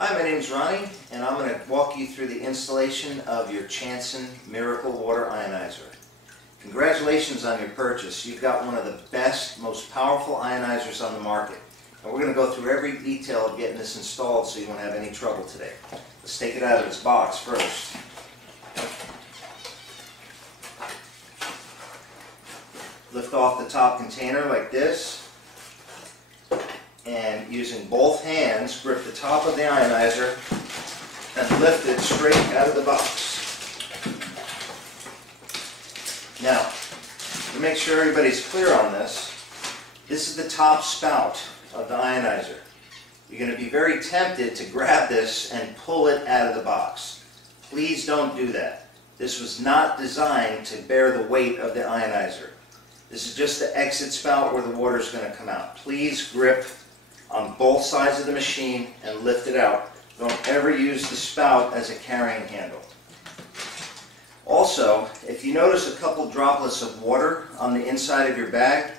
Hi, my name is Ronnie, and I'm going to walk you through the installation of your Chanson Miracle Water Ionizer. Congratulations on your purchase. You've got one of the best, most powerful ionizers on the market. And we're going to go through every detail of getting this installed so you won't have any trouble today. Let's take it out of its box first. Lift off the top container like this. And using both hands, grip the top of the ionizer and lift it straight out of the box. Now, to make sure everybody's clear on this, this is the top spout of the ionizer. You're going to be very tempted to grab this and pull it out of the box. Please don't do that. This was not designed to bear the weight of the ionizer. This is just the exit spout where the water is going to come out. Please grip on both sides of the machine and lift it out. Don't ever use the spout as a carrying handle. Also, if you notice a couple droplets of water on the inside of your bag,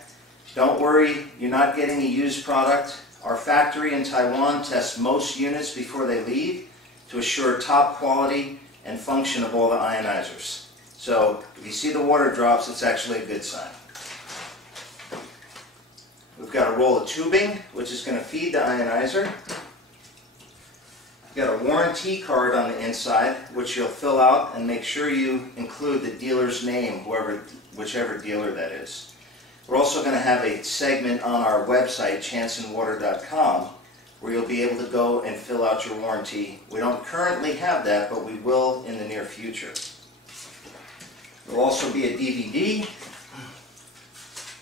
don't worry, you're not getting a used product. Our factory in Taiwan tests most units before they leave to assure top quality and function of all the ionizers. So if you see the water drops, it's actually a good sign. We've got a roll of tubing, which is going to feed the ionizer. We've got a warranty card on the inside, which you'll fill out and make sure you include the dealer's name, whichever dealer that is. We're also going to have a segment on our website, chansonwater.com, where you'll be able to go and fill out your warranty. We don't currently have that, but we will in the near future. There'll also be a DVD,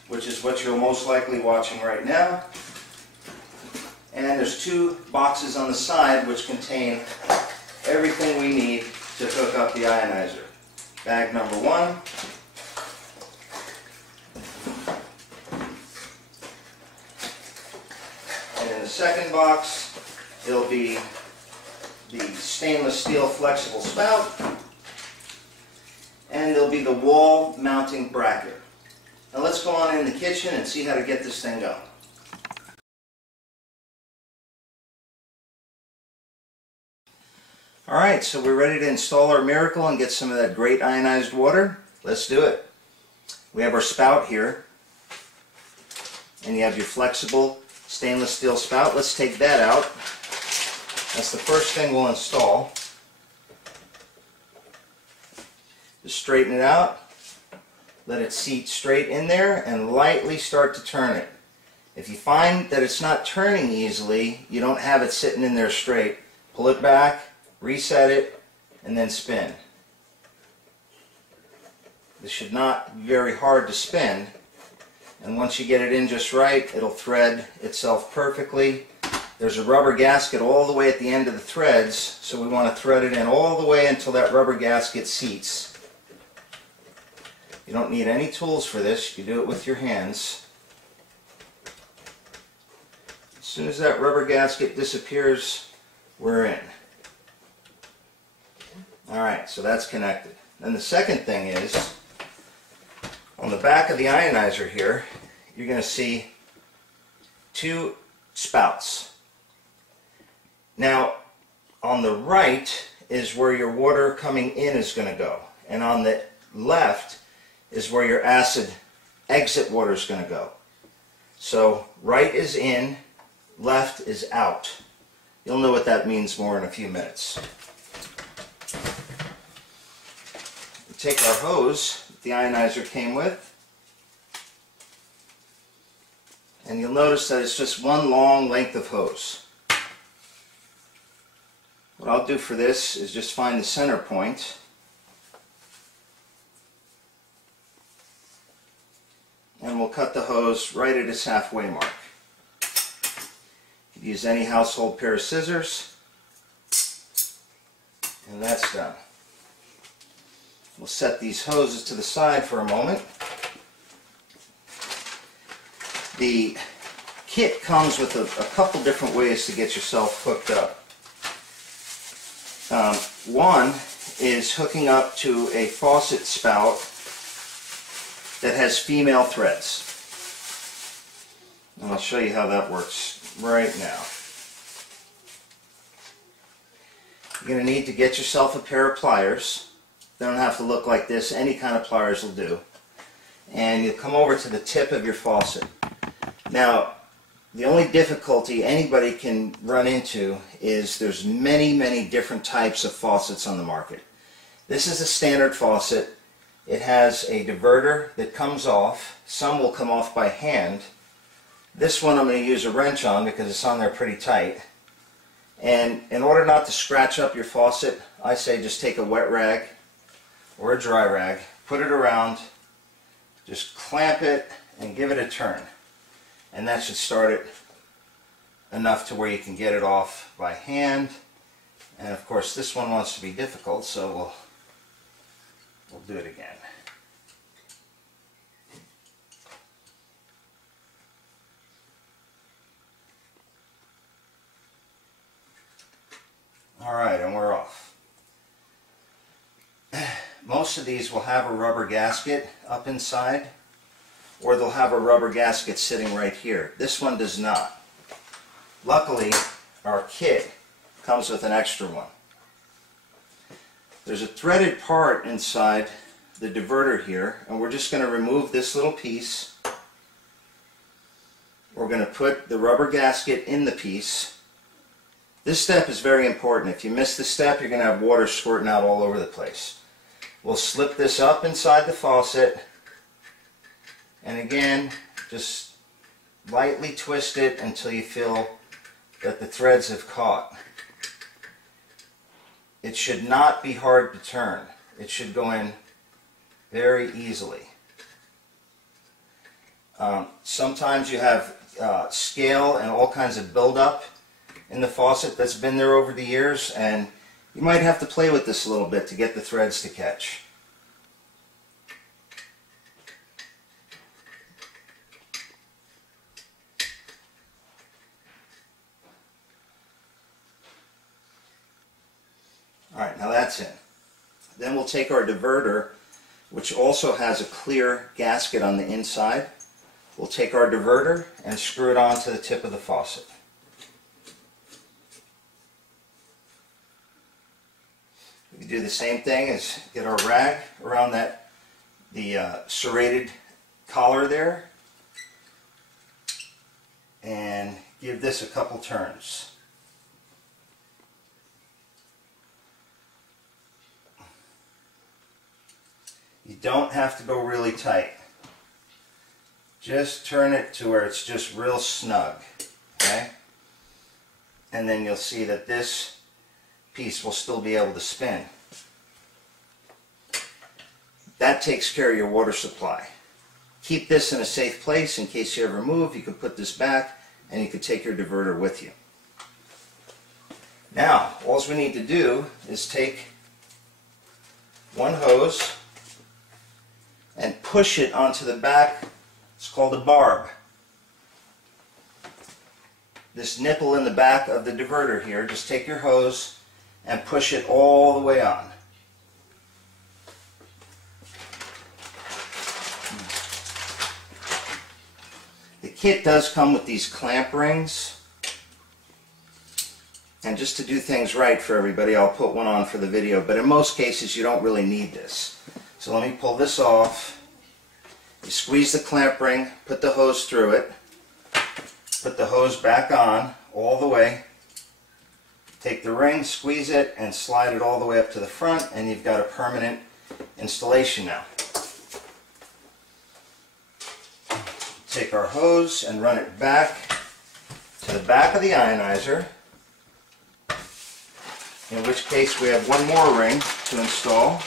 which is what you're most likely watching right now. And there's two boxes on the side which contain everything we need to hook up the ionizer. Bag number one. And in the second box, it'll be the stainless steel flexible spout. And there'll be the wall mounting bracket. Now let's go on in the kitchen and see how to get this thing going. Alright, so we're ready to install our Miracle and get some of that great ionized water. Let's do it. We have our spout here, and you have your flexible stainless steel spout. Let's take that out. That's the first thing we'll install. Just straighten it out. Let it seat straight in there and lightly start to turn it. If you find that it's not turning easily, you don't have it sitting in there straight, pull it back, reset it, and then spin. This should not be very hard to spin, and once you get it in just right, it'll thread itself perfectly. There's a rubber gasket all the way at the end of the threads, so we want to thread it in all the way until that rubber gasket seats. You don't need any tools for this. You do it with your hands. As soon as that rubber gasket disappears, we're in. Alright, so that's connected. Then the second thing is, on the back of the ionizer here, you're going to see two spouts. Now, on the right is where your water coming in is going to go, and on the left is where your acid exit water is going to go. So right is in, left is out. You'll know what that means more in a few minutes. We take our hose that the ionizer came with, and you'll notice that it's just one long length of hose. What I'll do for this is just find the center point, and we'll cut the hose right at its halfway mark. You can use any household pair of scissors, and that's done. We'll set these hoses to the side for a moment. The kit comes with a couple different ways to get yourself hooked up. One is hooking up to a faucet spout that has female threads. And I'll show you how that works right now. You're going to need to get yourself a pair of pliers. They don't have to look like this. Any kind of pliers will do. And you'll come over to the tip of your faucet. Now, the only difficulty anybody can run into is there's many different types of faucets on the market. This is a standard faucet. It has a diverter that comes off. Some will come off by hand. This one I'm going to use a wrench on because it's on there pretty tight. And in order not to scratch up your faucet, I say just take a wet rag or a dry rag, put it around, just clamp it and give it a turn. And that should start it enough to where you can get it off by hand. And of course this one wants to be difficult, so we'll do it again. Alright, and we're off. Most of these will have a rubber gasket up inside, or they'll have a rubber gasket sitting right here. This one does not. Luckily, our kit comes with an extra one. There's a threaded part inside the diverter here, and we're just going to remove this little piece. We're going to put the rubber gasket in the piece. This step is very important. If you miss this step, you're going to have water squirting out all over the place. We'll slip this up inside the faucet, and again, just lightly twist it until you feel that the threads have caught. It should not be hard to turn. It should go in very easily. Sometimes you have scale and all kinds of buildup in the faucet that's been there over the years, and you might have to play with this a little bit to get the threads to catch. Alright, now that's in. Then we'll take our diverter, which also has a clear gasket on the inside. We'll take our diverter and screw it onto the tip of the faucet. We do the same thing as get our rag around the serrated collar there, and give this a couple turns. You don't have to go really tight. Just turn it to where it's just real snug, okay? And then you'll see that this piece will still be able to spin. That takes care of your water supply. Keep this in a safe place in case you ever move. You can put this back and you can take your diverter with you. Now, all we need to do is take one hose and push it onto the back. It's called a barb. This nipple in the back of the diverter here, just take your hose and push it all the way on. The kit does come with these clamp rings, and just to do things right for everybody, I'll put one on for the video, but in most cases you don't really need this. So let me pull this off. You squeeze the clamp ring, put the hose through it, put the hose back on all the way, take the ring, squeeze it, and slide it all the way up to the front, and you've got a permanent installation now. Take our hose and run it back to the back of the ionizer, in which case we have one more ring to install.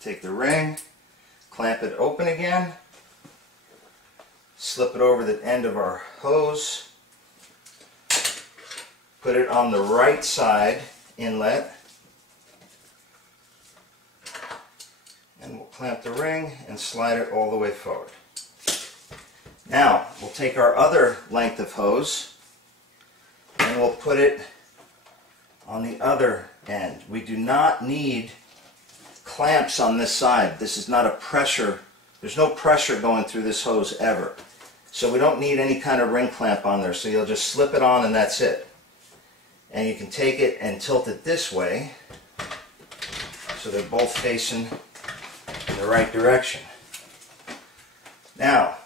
Take the ring, clamp it open again, slip it over the end of our hose, put it on the right side inlet, and we'll clamp the ring and slide it all the way forward. Now we'll take our other length of hose and we'll put it on the other end. We do not need clamps on this side. This is not a pressure, there's no pressure going through this hose ever. So we don't need any kind of ring clamp on there, so you'll just slip it on and that's it. And you can take it and tilt it this way so they're both facing in the right direction. Now,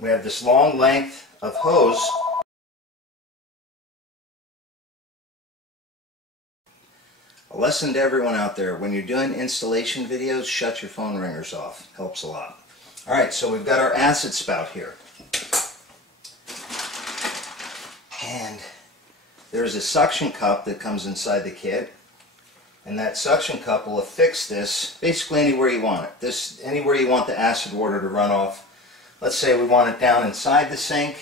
we have this long length of hose. A lesson to everyone out there, when you're doing installation videos, shut your phone ringers off. Helps a lot. Alright, so we've got our acid spout here. And there's a suction cup that comes inside the kit. And that suction cup will affix this basically anywhere you want it. Anywhere you want the acid water to run off. Let's say we want it down inside the sink.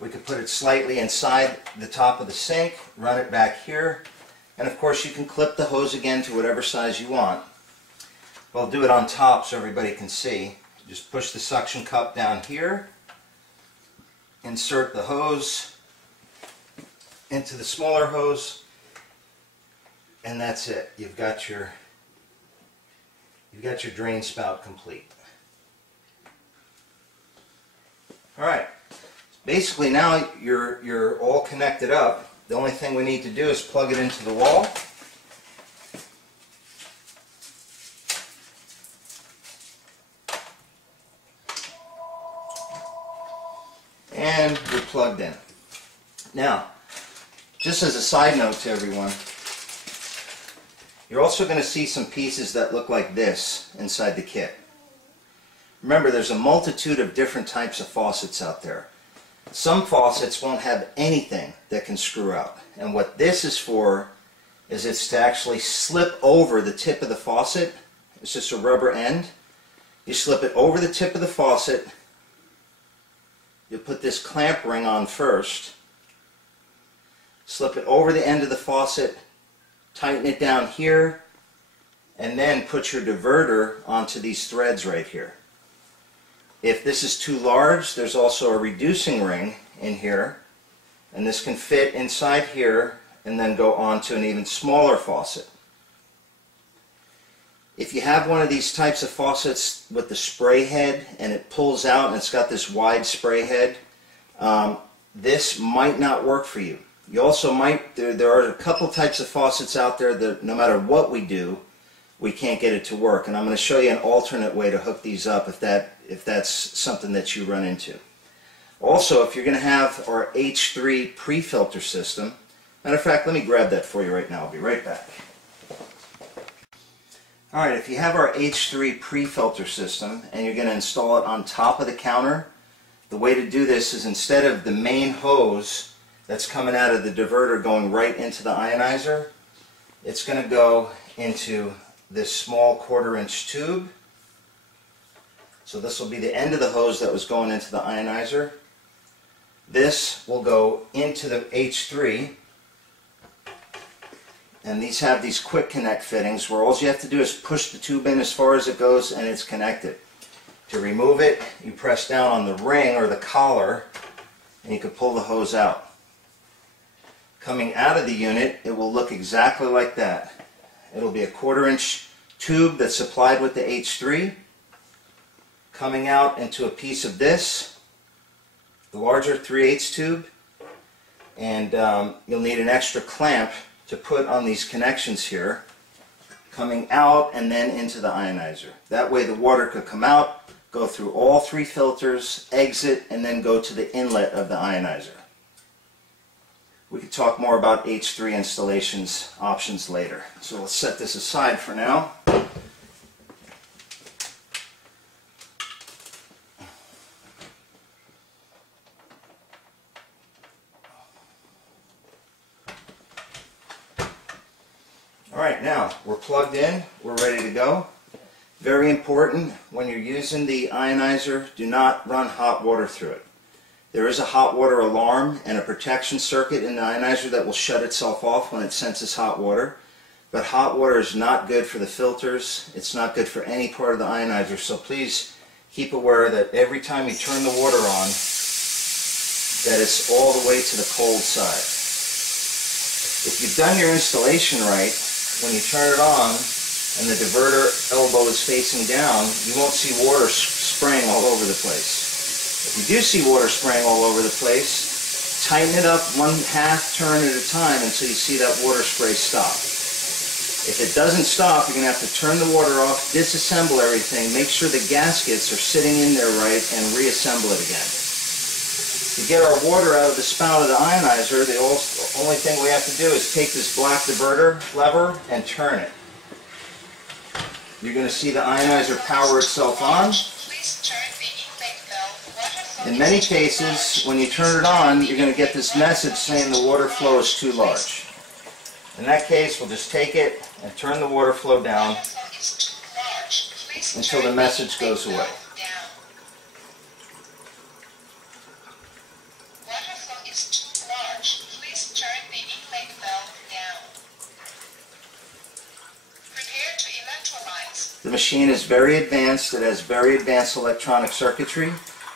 We could put it slightly inside the top of the sink, run it back here. And of course you can clip the hose again to whatever size you want. I'll do it on top so everybody can see. Just push the suction cup down here, insert the hose into the smaller hose, and that's it. You've got your drain spout complete. Alright, basically now you're all connected up. The only thing we need to do is plug it into the wall. And we're plugged in. Now, just as a side note to everyone, you're also going to see some pieces that look like this inside the kit. Remember, there's a multitude of different types of faucets out there. Some faucets won't have anything that can screw out. And what this is for is it's to actually slip over the tip of the faucet. It's just a rubber end. You slip it over the tip of the faucet. You put this clamp ring on first. Slip it over the end of the faucet. Tighten it down here. And then put your diverter onto these threads right here. If this is too large, there's also a reducing ring in here, and this can fit inside here and then go onto an even smaller faucet. If you have one of these types of faucets with the spray head and it pulls out and it's got this wide spray head, this might not work for you. You also might, there are a couple types of faucets out there that no matter what we do, we can't get it to work. And I'm going to show you an alternate way to hook these up if that's something that you run into. Also, if you're going to have our H3 pre-filter system, matter of fact, let me grab that for you right now. I'll be right back. Alright, if you have our H3 pre-filter system and you're going to install it on top of the counter, the way to do this is instead of the main hose that's coming out of the diverter going right into the ionizer, it's going to go into this small 1/4-inch tube. So this will be the end of the hose that was going into the ionizer. This will go into the H3, and these have these quick connect fittings where all you have to do is push the tube in as far as it goes and it's connected. To remove it, you press down on the ring or the collar and you can pull the hose out. Coming out of the unit, it will look exactly like that. It'll be a 1/4-inch tube that's supplied with the H3 coming out into a piece of this, the larger 3/8 tube, and you'll need an extra clamp to put on these connections here, coming out and then into the ionizer. That way the water could come out, go through all 3 filters, exit, and then go to the inlet of the ionizer. We could talk more about H3 installations options later. So let's set this aside for now. Alright, now we're plugged in, we're ready to go. Very important, when you're using the ionizer, do not run hot water through it. There is a hot water alarm and a protection circuit in the ionizer that will shut itself off when it senses hot water. But hot water is not good for the filters. It's not good for any part of the ionizer. So please keep aware that every time you turn the water on, that it's all the way to the cold side. If you've done your installation right, when you turn it on and the diverter elbow is facing down, you won't see water spraying all over the place. If you do see water spraying all over the place, tighten it up 1/2 turn at a time until you see that water spray stop. If it doesn't stop, you're going to have to turn the water off, disassemble everything, make sure the gaskets are sitting in there right, and reassemble it again. To get our water out of the spout of the ionizer, the only thing we have to do is take this black diverter lever and turn it. You're going to see the ionizer power itself on. In many cases, when you turn it on, you're going to get this message saying the water flow is too large. In that case, we'll just take it and turn the water flow down until the message goes away. Water flow is too large. Please turn the intake valve down. Prepare to electrolyze. The machine is very advanced. It has very advanced electronic circuitry,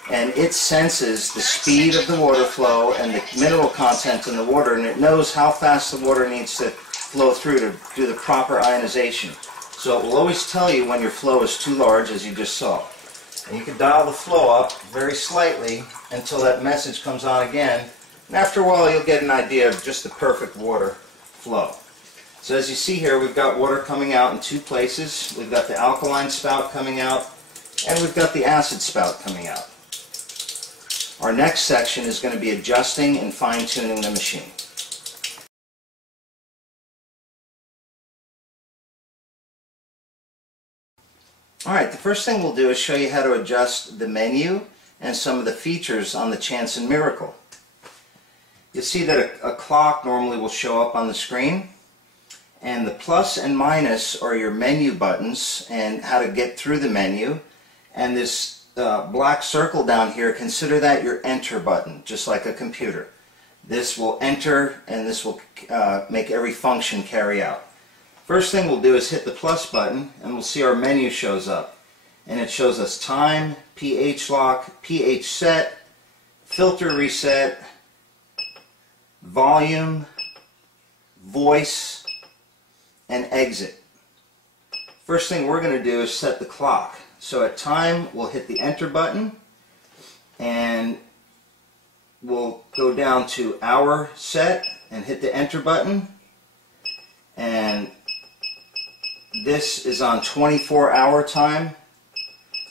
and it senses the speed of the water flow and the mineral content in the water, and it knows how fast the water needs to flow through to do the proper ionization. So it will always tell you when your flow is too large, as you just saw. And you can dial the flow up very slightly until that message comes on again, and after a while you'll get an idea of just the perfect water flow. So as you see here, we've got water coming out in 2 places. We've got the alkaline spout coming out, and we've got the acid spout coming out. Our next section is going to be adjusting and fine-tuning the machine. Alright, the first thing we'll do is show you how to adjust the menu and some of the features on the Chanson Miracle. You'll see that a clock normally will show up on the screen, and the plus and minus are your menu buttons and how to get through the menu, and this black circle down here, consider that your enter button, just like a computer. This will enter, and this will make every function carry out. First thing we'll do is hit the plus button, and we'll see our menu shows up. And it shows us time, pH lock, pH set, filter reset, volume, voice, and exit. First thing we're going to do is set the clock. So at time, we'll hit the enter button, and we'll go down to hour set and hit the enter button, and this is on 24-hour time.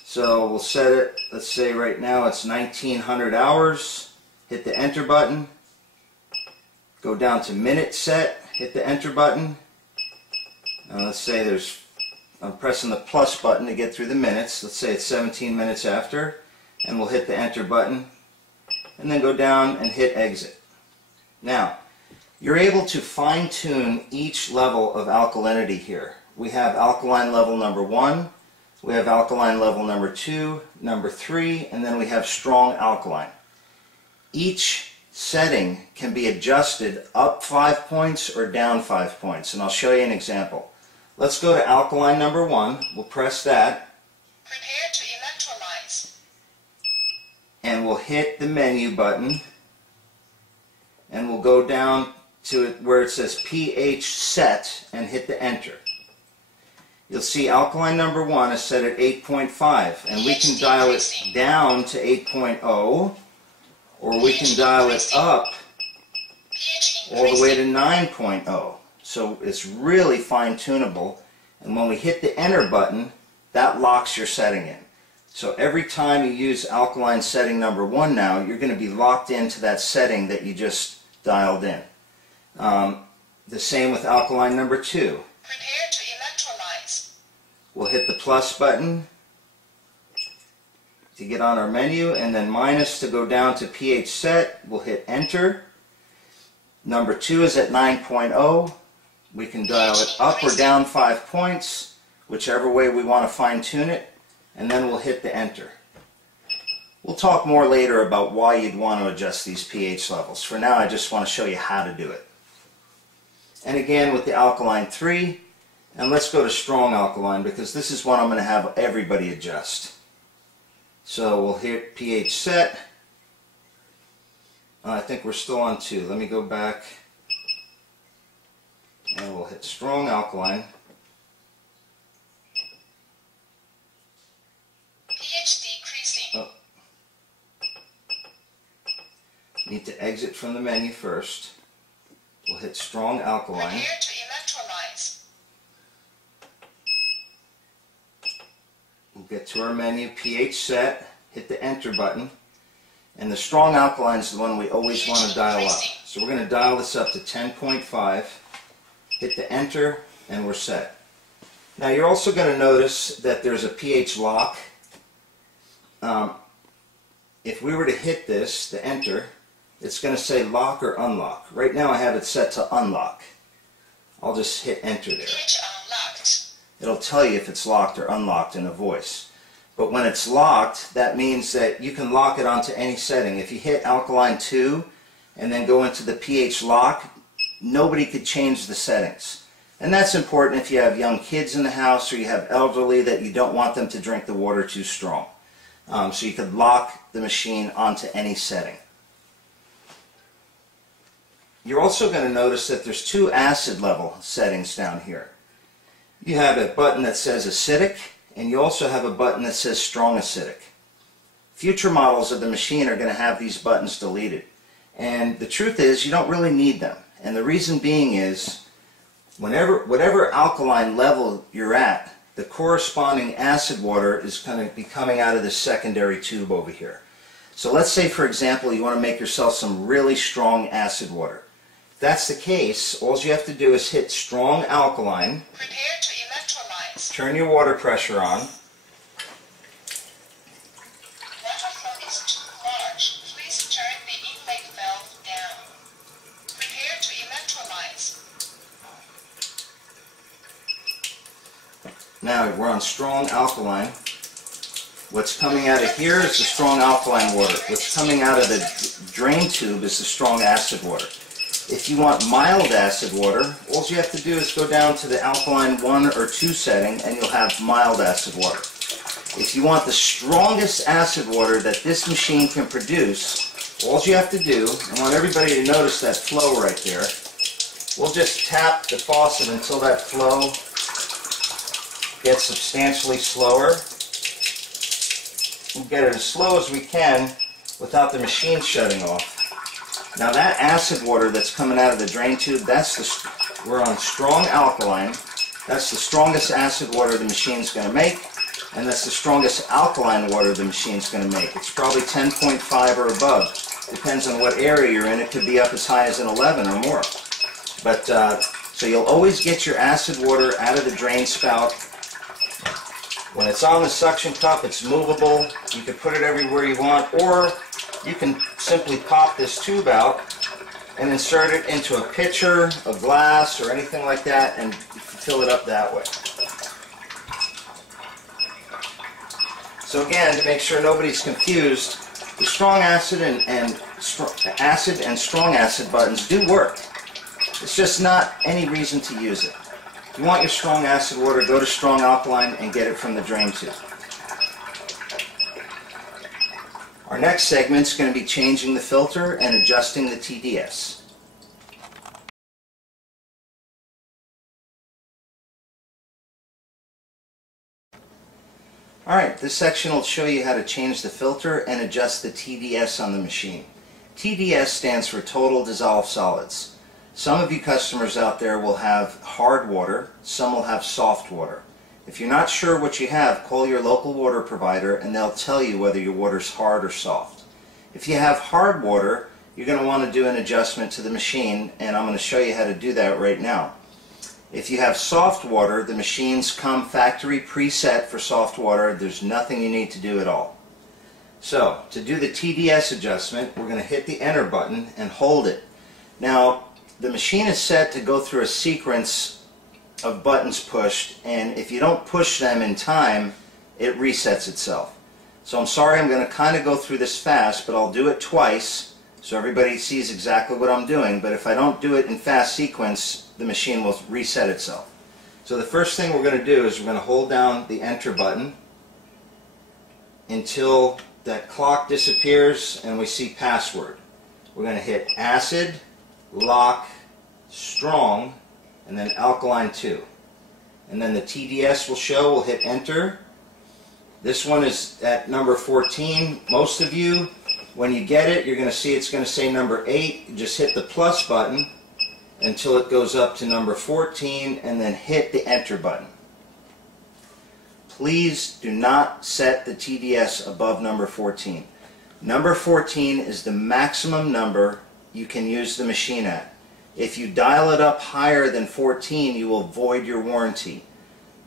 So we'll set it, let's say right now it's 1900 hours, hit the enter button, go down to minute set, hit the enter button. Now let's say I'm pressing the plus button to get through the minutes. Let's say it's 17 minutes after, and we'll hit the enter button and then go down and hit exit. Now, you're able to fine-tune each level of alkalinity here. We have alkaline level number 1, we have alkaline level number 2, number 3, and then we have strong alkaline. Each setting can be adjusted up 5 points or down 5 points, and I'll show you an example. Let's go to alkaline number 1. We'll press that. Prepare to electrolyze. And we'll hit the menu button, and we'll go down to where it says pH set and hit the enter. You'll see alkaline number 1 is set at 8.5, and we can dial it down to 8.0, or we can dial it up all the way to 9.0. So it's really fine-tunable, and when we hit the enter button, that locks your setting in. So every time you use alkaline setting number 1 now, you're going to be locked into that setting that you just dialed in. The same with alkaline number 2. Prepare to electrolyze. We'll hit the plus button to get on our menu, and then minus to go down to pH set. We'll hit enter. Number 2 is at 9.0. We can dial it up or down 5 points, whichever way we want to fine-tune it, and then we'll hit the enter. We'll talk more later about why you'd want to adjust these pH levels. For now, I just want to show you how to do it. And again with the alkaline 3, and let's go to strong alkaline, because this is what I'm going to have everybody adjust. So we'll hit pH set. I think we're still on 2. Let me go back, and we'll hit strong alkaline. pH decreasing. Oh. Need to exit from the menu first. We'll hit strong alkaline. Prepare to electrolyze. We'll get to our menu, pH set, hit the enter button, and the strong alkaline is the one we always want to dial up. So we're going to dial this up to 10.5, hit the enter, and we're set. Now you're also going to notice that there's a pH lock. If we were to hit this, the enter, it's going to say lock or unlock. Right now I have it set to unlock. I'll just hit enter there. pH unlocked. It'll tell you if it's locked or unlocked in a voice. But when it's locked, that means that you can lock it onto any setting. If you hit alkaline 2 and then go into the pH lock, nobody could change the settings. And that's important if you have young kids in the house or you have elderly that you don't want them to drink the water too strong. So you could lock the machine onto any setting. You're also going to notice that there's two acid level settings down here. You have a button that says acidic, and you also have a button that says strong acidic. Future models of the machine are going to have these buttons deleted. And the truth is, you don't really need them. And the reason being is, whatever alkaline level you're at, the corresponding acid water is going to be coming out of this secondary tube over here. So let's say, for example, you want to make yourself some really strong acid water. If that's the case, all you have to do is hit strong alkaline, Prepare to electrolyze. turn your water pressure on, Water flow is too large. Please turn the intake valve down. Prepare to electrolyze. now we're on strong alkaline. What's coming out of here is the strong alkaline water. What's coming out of the drain tube is the strong acid water. If you want mild acid water, all you have to do is go down to the alkaline 1 or 2 setting and you'll have mild acid water. If you want the strongest acid water that this machine can produce, all you have to do, I want everybody to notice that flow right there, we'll just tap the faucet until that flow gets substantially slower. We'll get it as slow as we can without the machine shutting off. Now that acid water that's coming out of the drain tube, we're on strong alkaline. That's the strongest acid water the machine's going to make, and that's the strongest alkaline water the machine's going to make. It's probably 10.5 or above. Depends on what area you're in. It could be up as high as an 11 or more. But so you'll always get your acid water out of the drain spout. When it's on the suction cup, it's movable. You can put it everywhere you want, or you can simply pop this tube out and insert it into a pitcher, a glass, or anything like that, and fill it up that way. So again, to make sure nobody's confused, the strong acid and strong acid buttons do work. It's just not any reason to use it. If you want your strong acid water, go to strong alkaline and get it from the drain tube. Our next segment is going to be changing the filter and adjusting the TDS. Alright, this section will show you how to change the filter and adjust the TDS on the machine. TDS stands for Total Dissolved Solids. Some of you customers out there will have hard water, some will have soft water. If you're not sure what you have, call your local water provider and they'll tell you whether your water's hard or soft. If you have hard water, you're going to want to do an adjustment to the machine, and I'm going to show you how to do that right now. If you have soft water, the machines come factory preset for soft water. There's nothing you need to do at all. So, to do the TDS adjustment, we're going to hit the enter button and hold it. Now, the machine is set to go through a sequence of buttons pushed, and if you don't push them in time, it resets itself. So I'm sorry, I'm going to kind of go through this fast, but I'll do it twice so everybody sees exactly what I'm doing. But if I don't do it in fast sequence, the machine will reset itself. So the first thing we're going to do is we're going to hold down the enter button until that clock disappears and we see password. We're going to hit acid, lock, strong, and then alkaline 2. And then the TDS will show. We'll hit enter. This one is at number 14. Most of you When you get it, you're going to see it's going to say number 8. You just hit the plus button until it goes up to number 14 and then hit the enter button. Please do not set the TDS above number 14. Number 14 is the maximum number you can use the machine at. If you dial it up higher than 14, you will void your warranty.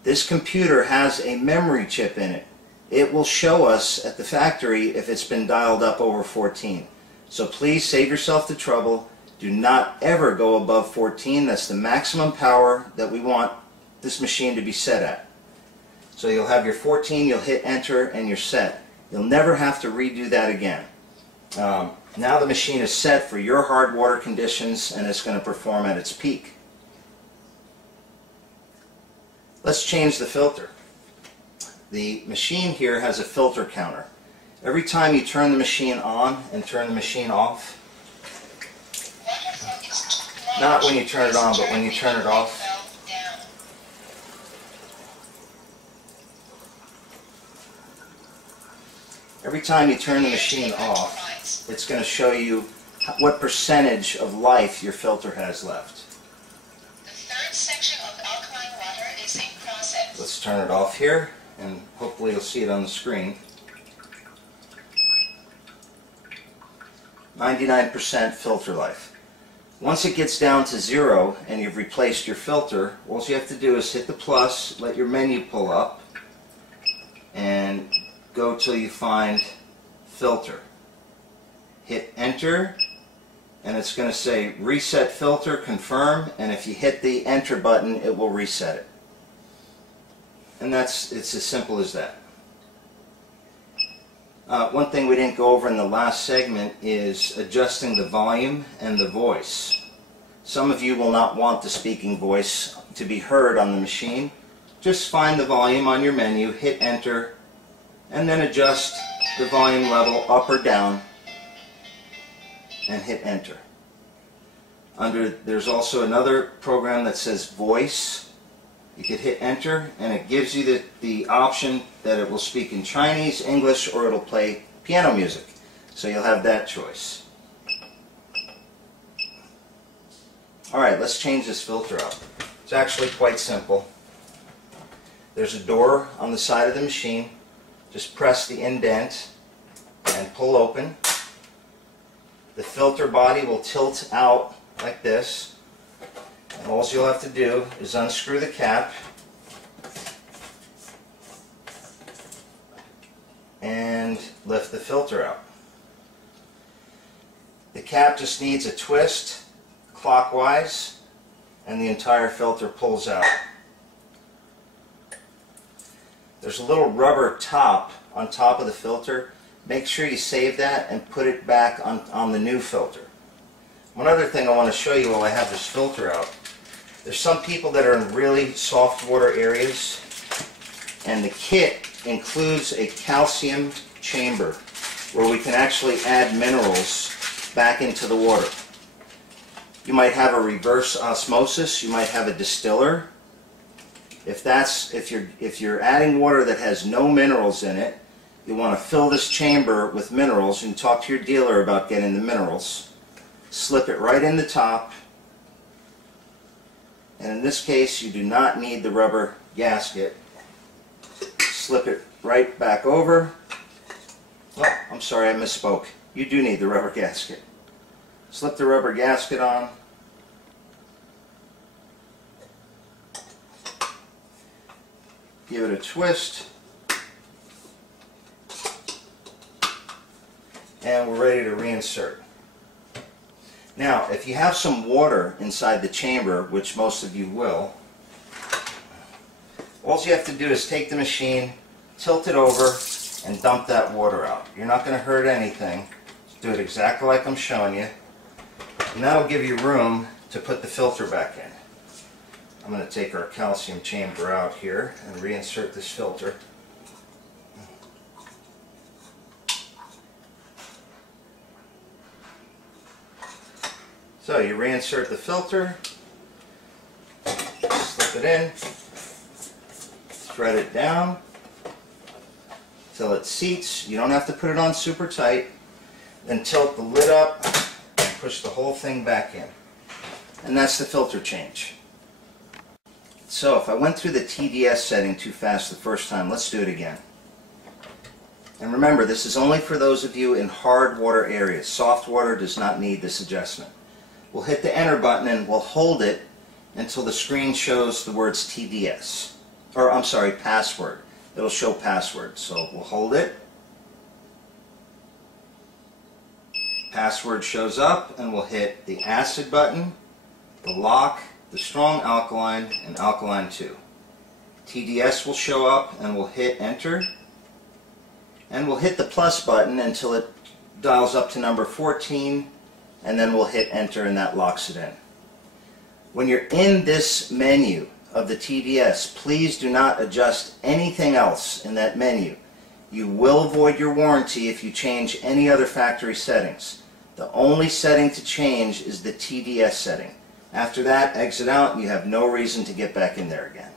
This computer has a memory chip in it. It will show us at the factory if it's been dialed up over 14. So please save yourself the trouble. Do not ever go above 14. That's the maximum power that we want this machine to be set at. So you'll have your 14, you'll hit enter, and you're set. You'll never have to redo that again. Now the machine is set for your hard water conditions, and it's going to perform at its peak. Let's change the filter. The machine here has a filter counter. Every time you turn the machine on and turn the machine off, not when you turn it on, but when you turn it off, every time you turn the machine off, it's going to show you what percentage of life your filter has left. The third section of alkaline water is in process. Let's turn it off here, and hopefully you'll see it on the screen. 99% filter life. Once it gets down to 0 and you've replaced your filter, all you have to do is hit the plus, let your menu pull up, and go till you find filter. Hit enter, and it's going to say reset filter, confirm, and if you hit the enter button, it will reset it. And it's as simple as that. One thing we didn't go over in the last segment is adjusting the volume and the voice. Some of you will not want the speaking voice to be heard on the machine. Just find the volume on your menu, hit enter, and then adjust the volume level up or down and hit enter. There's also another program that says voice. You could hit enter, and it gives you the option that it will speak in Chinese, English, or it'll play piano music. So you'll have that choice. Alright, let's change this filter out. It's actually quite simple. There's a door on the side of the machine. Just press the indent and pull open. The filter body will tilt out like this. And all you'll have to do is unscrew the cap and lift the filter out. The cap just needs a twist clockwise and the entire filter pulls out. There's a little rubber top on top of the filter. Make sure you save that and put it back on the new filter. One other thing I want to show you while I have this filter out. There's some people that are in really soft water areas, and the kit includes a calcium chamber where we can actually add minerals back into the water. You might have a reverse osmosis, you might have a distiller. If you're adding water that has no minerals in it, you want to fill this chamber with minerals and talk to your dealer about getting the minerals. Slip it right in the top, and in this case you do not need the rubber gasket. Slip it right back over. Oh, I'm sorry, I misspoke. You do need the rubber gasket. Slip the rubber gasket on. Give it a twist. And we're ready to reinsert. Now, if you have some water inside the chamber, which most of you will, all you have to do is take the machine, tilt it over, and dump that water out. You're not going to hurt anything. Just do it exactly like I'm showing you. And that'll give you room to put the filter back in. I'm going to take our calcium chamber out here and reinsert this filter. So you reinsert the filter, slip it in, thread it down till it seats. You don't have to put it on super tight. Then tilt the lid up and push the whole thing back in. And that's the filter change. So if I went through the TDS setting too fast the first time, let's do it again. And remember, this is only for those of you in hard water areas. Soft water does not need this adjustment. We'll hit the enter button and we'll hold it until the screen shows the words TDS. Or I'm sorry, password. It'll show password. So we'll hold it. Password shows up and we'll hit the acid button, the lock, the strong alkaline, and alkaline 2. TDS will show up and we'll hit enter. And we'll hit the plus button until it dials up to number 14, and then we'll hit enter and that locks it in. When you're in this menu of the TDS, please do not adjust anything else in that menu. You will void your warranty if you change any other factory settings. The only setting to change is the TDS setting. After that, exit out and you have no reason to get back in there again.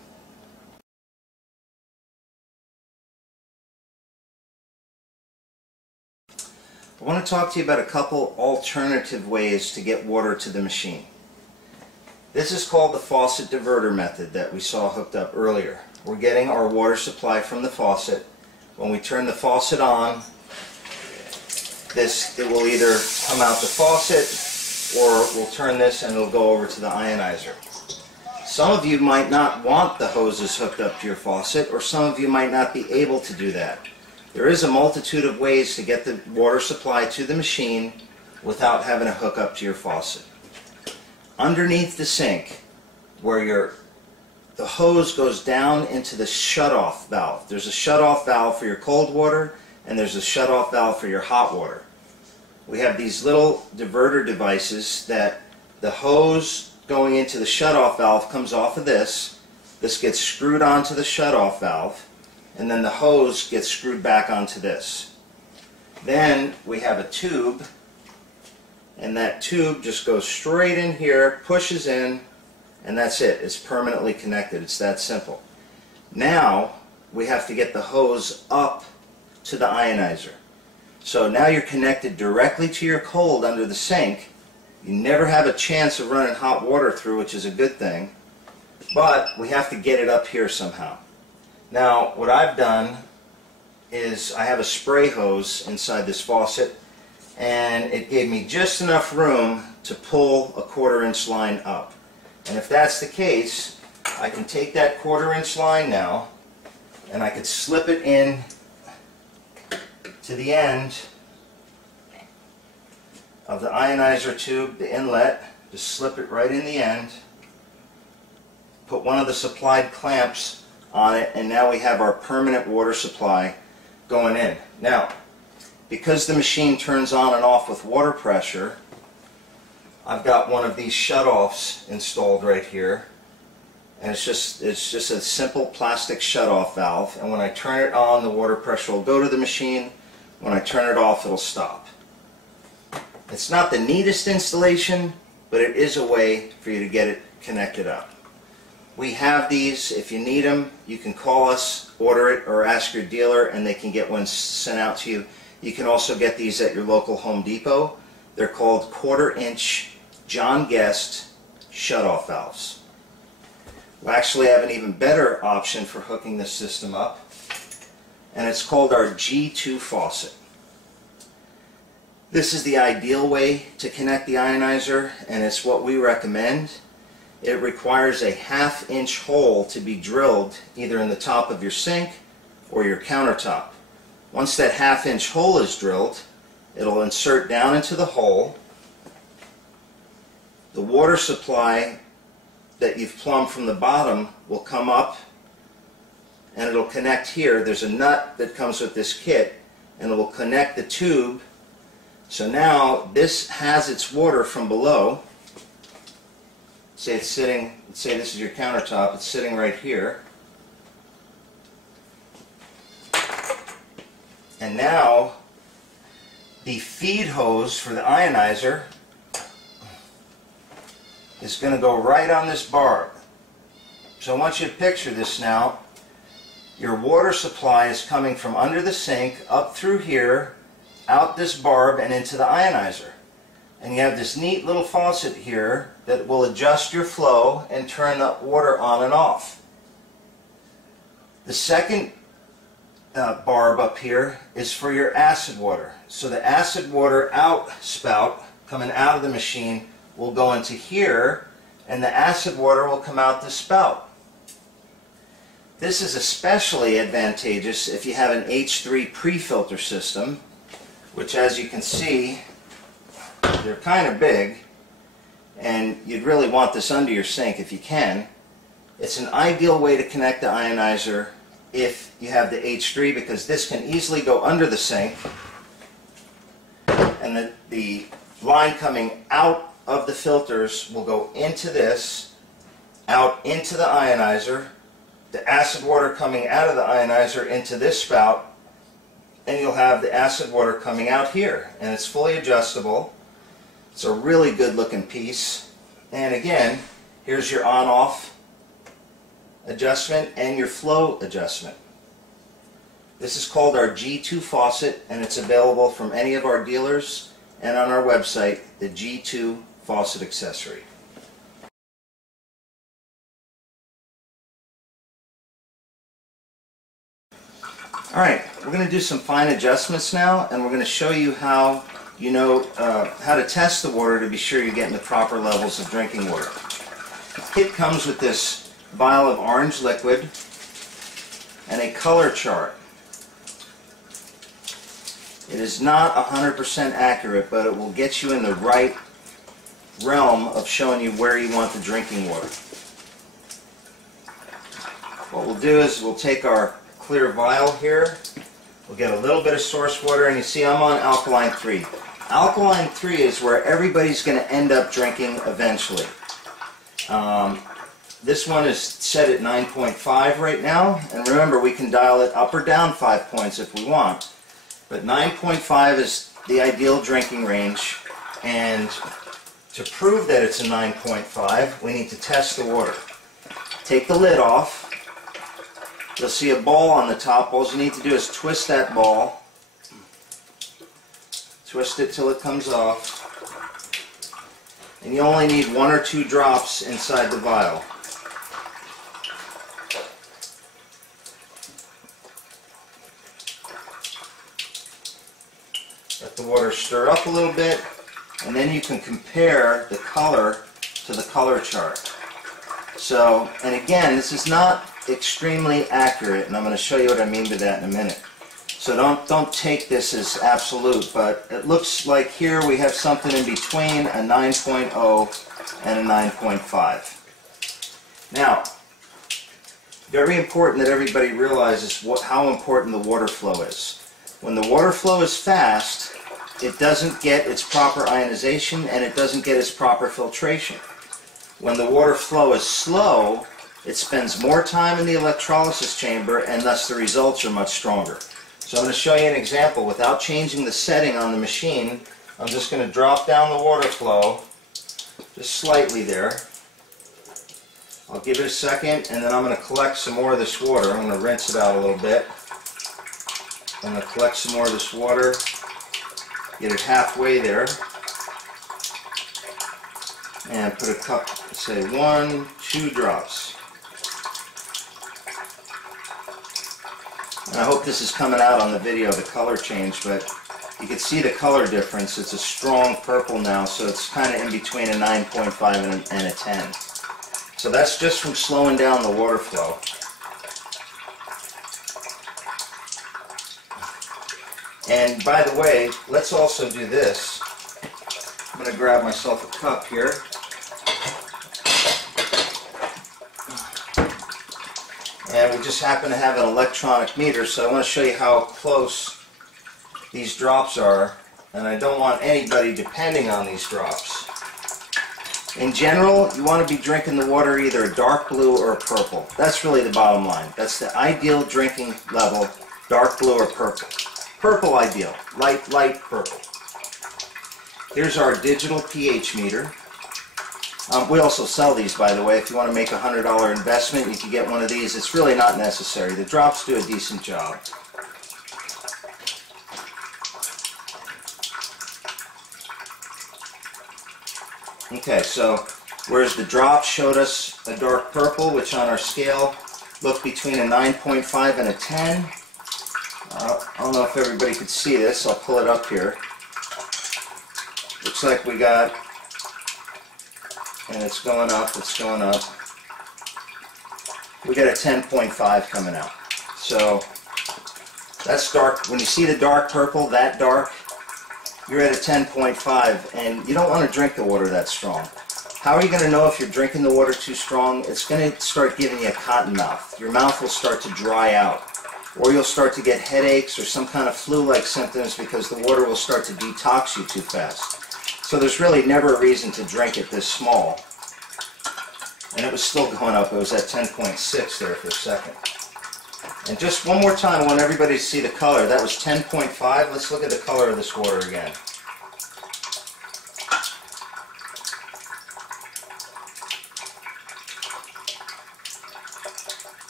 I want to talk to you about a couple alternative ways to get water to the machine. This is called the faucet diverter method that we saw hooked up earlier. We're getting our water supply from the faucet. When we turn the faucet on, it will either come out the faucet or we'll turn this and it'll go over to the ionizer. Some of you might not want the hoses hooked up to your faucet, or some of you might not be able to do that. There is a multitude of ways to get the water supply to the machine without having to hook up to your faucet. Underneath the sink, where the hose goes down into the shutoff valve. There's a shutoff valve for your cold water and there's a shutoff valve for your hot water. We have these little diverter devices that the hose going into the shutoff valve comes off of this. This gets screwed onto the shutoff valve, and then the hose gets screwed back onto this. Then we have a tube, and that tube just goes straight in here, pushes in, and that's it. It's permanently connected. It's that simple. Now we have to get the hose up to the ionizer. So now you're connected directly to your cold under the sink. You never have a chance of running hot water through, which is a good thing, but we have to get it up here somehow. Now, what I've done is I have a spray hose inside this faucet, and it gave me just enough room to pull a 1/4 inch line up. And if that's the case, I can take that 1/4 inch line now, and I could slip it in to the end of the ionizer tube, the inlet. Just slip it right in the end, put one of the supplied clamps on it, and now we have our permanent water supply going in. Now, because the machine turns on and off with water pressure, I've got one of these shutoffs installed right here, and it's just a simple plastic shutoff valve, and when I turn it on, the water pressure will go to the machine. When I turn it off, it'll stop. It's not the neatest installation, but it is a way for you to get it connected up. We have these. If you need them, you can call us, order it, or ask your dealer and they can get one sent out to you. You can also get these at your local Home Depot. They're called 1/4 inch John Guest shutoff valves. We actually have an even better option for hooking this system up, and it's called our G2 faucet. This is the ideal way to connect the ionizer, and it's what we recommend. It requires a 1/2 inch hole to be drilled either in the top of your sink or your countertop. Once that 1/2 inch hole is drilled, it'll insert down into the hole. The water supply that you've plumbed from the bottom will come up and it'll connect here. There's a nut that comes with this kit and it will connect the tube. So now this has its water from below. Say it's sitting, say this is your countertop, it's sitting right here. And now the feed hose for the ionizer is going to go right on this barb. So I want you to picture this now. Your water supply is coming from under the sink up through here out this barb and into the ionizer. And you have this neat little faucet here that will adjust your flow and turn the water on and off. The second barb up here is for your acid water. So the acid water out spout coming out of the machine will go into here, and the acid water will come out the spout. This is especially advantageous if you have an H3 pre-filter system, which, as you can see, they're kind of big, and you'd really want this under your sink if you can. It's an ideal way to connect the ionizer if you have the H3, because this can easily go under the sink, and the line coming out of the filters will go into this, out into the ionizer, the acid water coming out of the ionizer into this spout, and you'll have the acid water coming out here. And it's fully adjustable. It's a really good looking piece. And again, here's your on-off adjustment and your flow adjustment. This is called our G2 faucet, and it's available from any of our dealers and on our website, the G2 faucet accessory. Alright, we're going to do some fine adjustments now, and we're going to show you how how to test the water to be sure you're getting the proper levels of drinking water. The kit comes with this vial of orange liquid and a color chart. It is not 100% accurate, but it will get you in the right realm of showing you where you want the drinking water. What we'll do is we'll take our clear vial here, we'll get a little bit of source water, and you see I'm on Alkaline 3. Alkaline 3 is where everybody's going to end up drinking eventually. This one is set at 9.5 right now, and remember, we can dial it up or down 5 points if we want. But 9.5 is the ideal drinking range, and to prove that it's a 9.5, we need to test the water. Take the lid off. You'll see a ball on the top. All you need to do is twist that ball. Twist it till it comes off. And you only need 1 or 2 drops inside the vial. Let the water stir up a little bit, and then you can compare the color to the color chart. So, and again, this is not extremely accurate, and I'm going to show you what I mean by that in a minute. So don't take this as absolute, but it looks like here we have something in between a 9.0 and a 9.5. Now, very important that everybody realizes how important the water flow is. When the water flow is fast, it doesn't get its proper ionization and it doesn't get its proper filtration. When the water flow is slow, it spends more time in the electrolysis chamber, and thus the results are much stronger. So I'm going to show you an example. Without changing the setting on the machine, I'm just going to drop down the water flow just slightly there. I'll give it a second, and then I'm going to collect some more of this water. I'm going to rinse it out a little bit. I'm going to collect some more of this water, get it halfway there, and put a cup, say 1, 2 drops. And I hope this is coming out on the video, the color change, but you can see the color difference. It's a strong purple now, so it's kind of in between a 9.5 and a 10. So that's just from slowing down the water flow. And by the way, let's also do this. I'm going to grab myself a cup here. And we just happen to have an electronic meter, so I want to show you how close these drops are, and I don't want anybody depending on these drops. In general, you want to be drinking the water either a dark blue or a purple. That's really the bottom line. That's the ideal drinking level, dark blue or purple. Purple ideal, light purple. Here's our digital pH meter. We also sell these, by the way. If you want to make a $100 investment, you can get one of these. It's really not necessary. The drops do a decent job. Okay, so whereas the drop showed us a dark purple, which on our scale looked between a 9.5 and a 10. I don't know if everybody could see this. I'll pull it up here. Looks like we got, and it's going up, it's going up. We got a 10.5 coming out. So that's dark. When you see the dark purple, that dark, you're at a 10.5, and you don't want to drink the water that strong. How are you going to know if you're drinking the water too strong? It's going to start giving you a cotton mouth. Your mouth will start to dry out, or you'll start to get headaches or some kind of flu-like symptoms because the water will start to detox you too fast. So there's really never a reason to drink it this small. And it was still going up. It was at 10.6 there for a second. And just one more time, I want everybody to see the color. That was 10.5. Let's look at the color of this water again.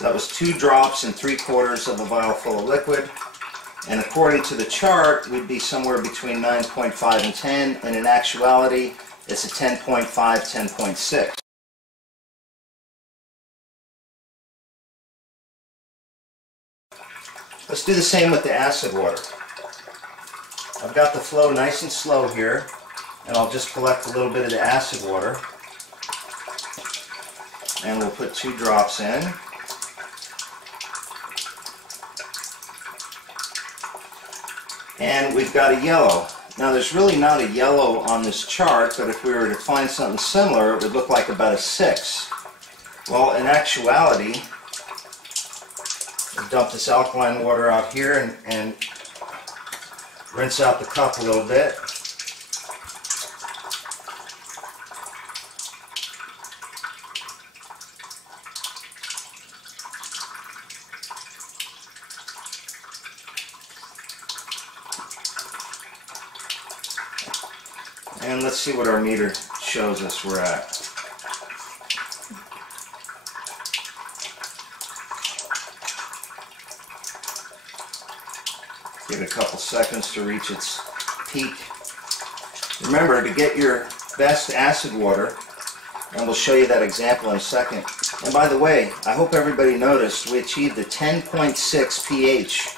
That was 2 drops and 3/4 of a vial full of liquid. And according to the chart, we'd be somewhere between 9.5 and 10. And in actuality, it's a 10.5, 10.6. Let's do the same with the acid water. I've got the flow nice and slow here, and I'll just collect a little bit of the acid water. And we'll put 2 drops in. And we've got a yellow. Now there's really not a yellow on this chart, but if we were to find something similar, it would look like about a 6. Well, in actuality, we'll dump this alkaline water out here and rinse out the cup a little bit. And let's see what our meter shows us we're at. Give it a couple seconds to reach its peak. Remember, to get your best acid water, and we'll show you that example in a second. And by the way, I hope everybody noticed we achieved a 10.6 pH,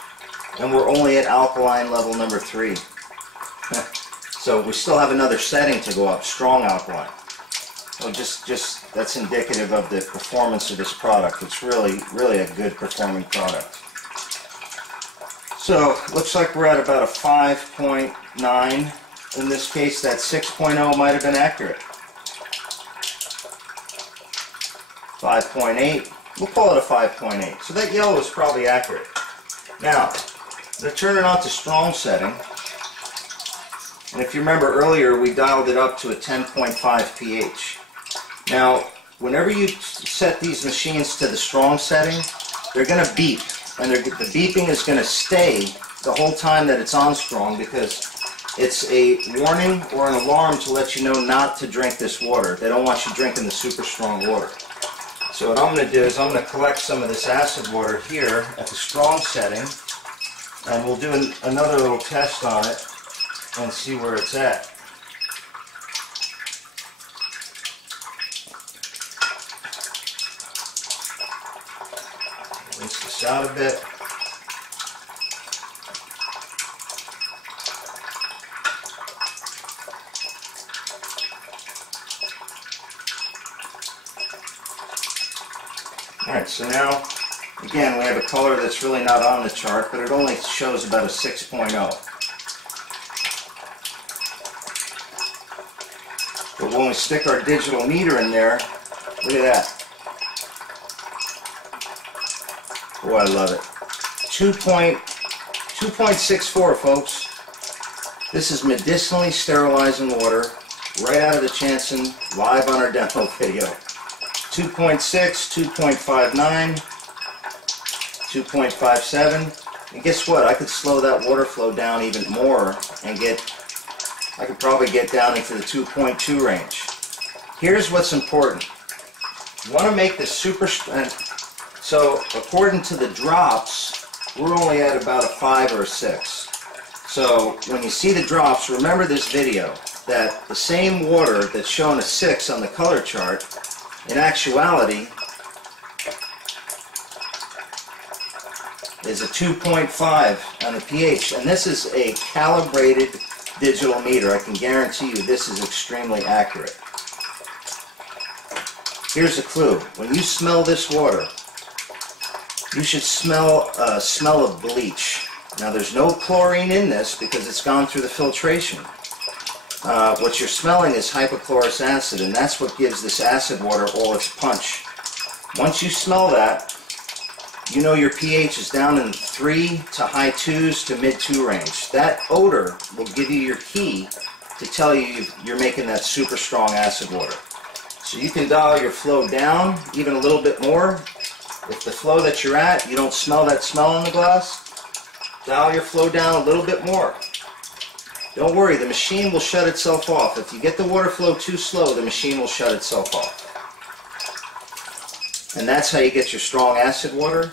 and we're only at alkaline level number 3. So we still have another setting to go up, strong alkaline. So just that's indicative of the performance of this product. It's really a good performing product. So looks like we're at about a 5.9. In this case, that 6.0 might have been accurate. 5.8. We'll call it a 5.8. So that yellow is probably accurate. Now, I'm going to turn it on to strong setting. And if you remember earlier, we dialed it up to a 10.5 pH. Now, whenever you set these machines to the strong setting, they're going to beep. And the beeping is going to stay the whole time that it's on strong, because it's a warning or an alarm to let you know not to drink this water. They don't want you drinking the super strong water. So what I'm going to do is I'm going to collect some of this acid water here at the strong setting, and we'll do another little test on it and see where it's at. Rinse this out a bit. Alright, so now, again, we have a color that's really not on the chart, but it only shows about a 6.0. But when we stick our digital meter in there, look at that. Oh, I love it. 2.64, folks. This is medicinally sterilizing water right out of the Chanson, live on our demo video. 2.6, 2.59, 2.57. And guess what? I could slow that water flow down even more and I could probably get down into the 2.2 range. Here's what's important. You want to make this super, so according to the drops, we're only at about a 5 or a 6. So when you see the drops, remember this video. that the same water that's shown a 6 on the color chart, in actuality, is a 2.5 on the pH. And this is a calibrated digital meter. I can guarantee you this is extremely accurate. Here's a clue. When you smell this water, you should smell a smell of bleach. Now there's no chlorine in this because it's gone through the filtration. What you're smelling is hypochlorous acid, and that's what gives this acid water all its punch. Once you smell that, you know your pH is down in 3 to high 2s to mid 2 range. That odor will give you your key to tell you you're making that super strong acid water. So you can dial your flow down even a little bit more. If the flow that you're at, you don't smell that smell in the glass, dial your flow down a little bit more. Don't worry, the machine will shut itself off. If you get the water flow too slow, the machine will shut itself off. And that's how you get your strong acid water,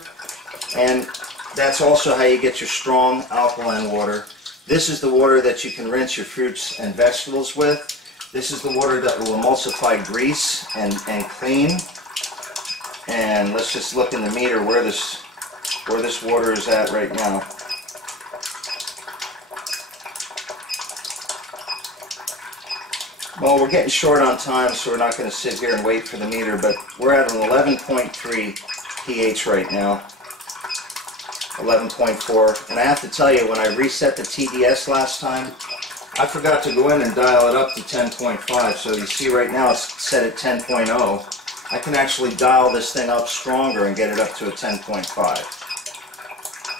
and that's also how you get your strong alkaline water. This is the water that you can rinse your fruits and vegetables with. This is the water that will emulsify grease and clean. And let's just look in the meter where this water is at right now. Well, we're getting short on time, so we're not going to sit here and wait for the meter, but we're at an 11.3 pH right now. 11.4. And I have to tell you, when I reset the TDS last time, I forgot to go in and dial it up to 10.5. So you see right now it's set at 10.0. I can actually dial this thing up stronger and get it up to a 10.5.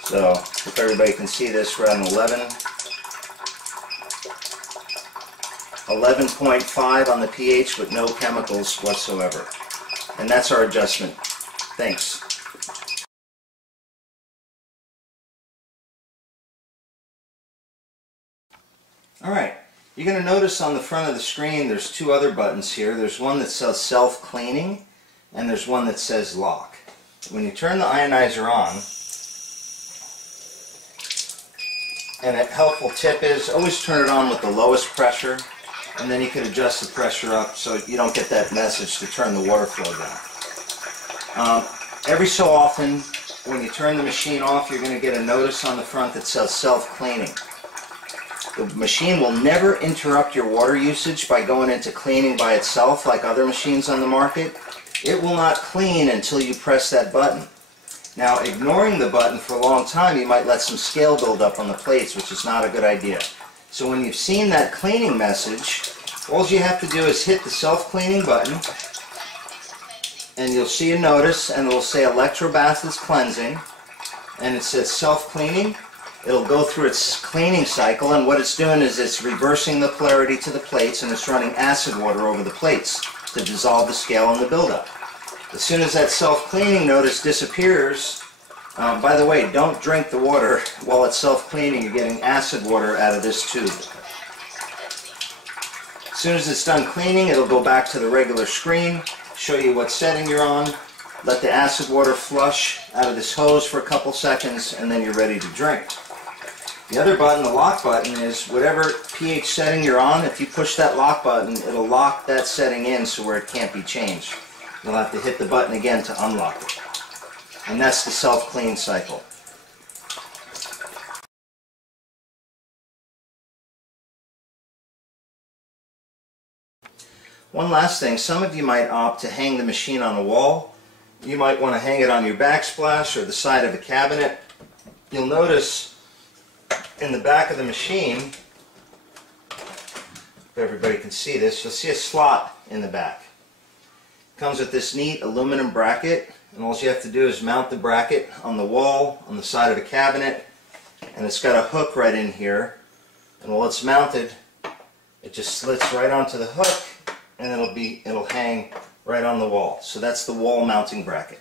So if everybody can see this, we're at an 11.5 on the pH with no chemicals whatsoever. And that's our adjustment. Thanks. Alright, you're going to notice on the front of the screen there's two other buttons here. There's one that says self-cleaning and there's one that says lock. When you turn the ionizer on, and a helpful tip is always turn it on with the lowest pressure, and then you can adjust the pressure up so you don't get that message to turn the water flow down. Every so often, when you turn the machine off, you're going to get a notice on the front that says self-cleaning. The machine will never interrupt your water usage by going into cleaning by itself like other machines on the market. It will not clean until you press that button. Now, ignoring the button for a long time, you might let some scale build up on the plates, which is not a good idea. So when you've seen that cleaning message, all you have to do is hit the self-cleaning button, and you'll see a notice, and it'll say electrobath is cleansing, and it says self-cleaning. It'll go through its cleaning cycle, and what it's doing is it's reversing the polarity to the plates, and it's running acid water over the plates to dissolve the scale and the buildup. As soon as that self-cleaning notice disappears, by the way, don't drink the water while it's self-cleaning. You're getting acid water out of this tube. As soon as it's done cleaning, it'll go back to the regular screen, show you what setting you're on, let the acid water flush out of this hose for a couple seconds, and then you're ready to drink. The other button, the lock button, is whatever pH setting you're on. If you push that lock button, it'll lock that setting in so where it can't be changed. You'll have to hit the button again to unlock it. And that's the self-clean cycle. One last thing, some of you might opt to hang the machine on a wall. You might want to hang it on your backsplash or the side of a cabinet. You'll notice in the back of the machine, if everybody can see this, you'll see a slot in the back. It comes with this neat aluminum bracket, and all you have to do is mount the bracket on the wall, on the side of the cabinet, and it's got a hook right in here, and while it's mounted, it just slits right onto the hook, and it'll hang right on the wall. So that's the wall mounting bracket.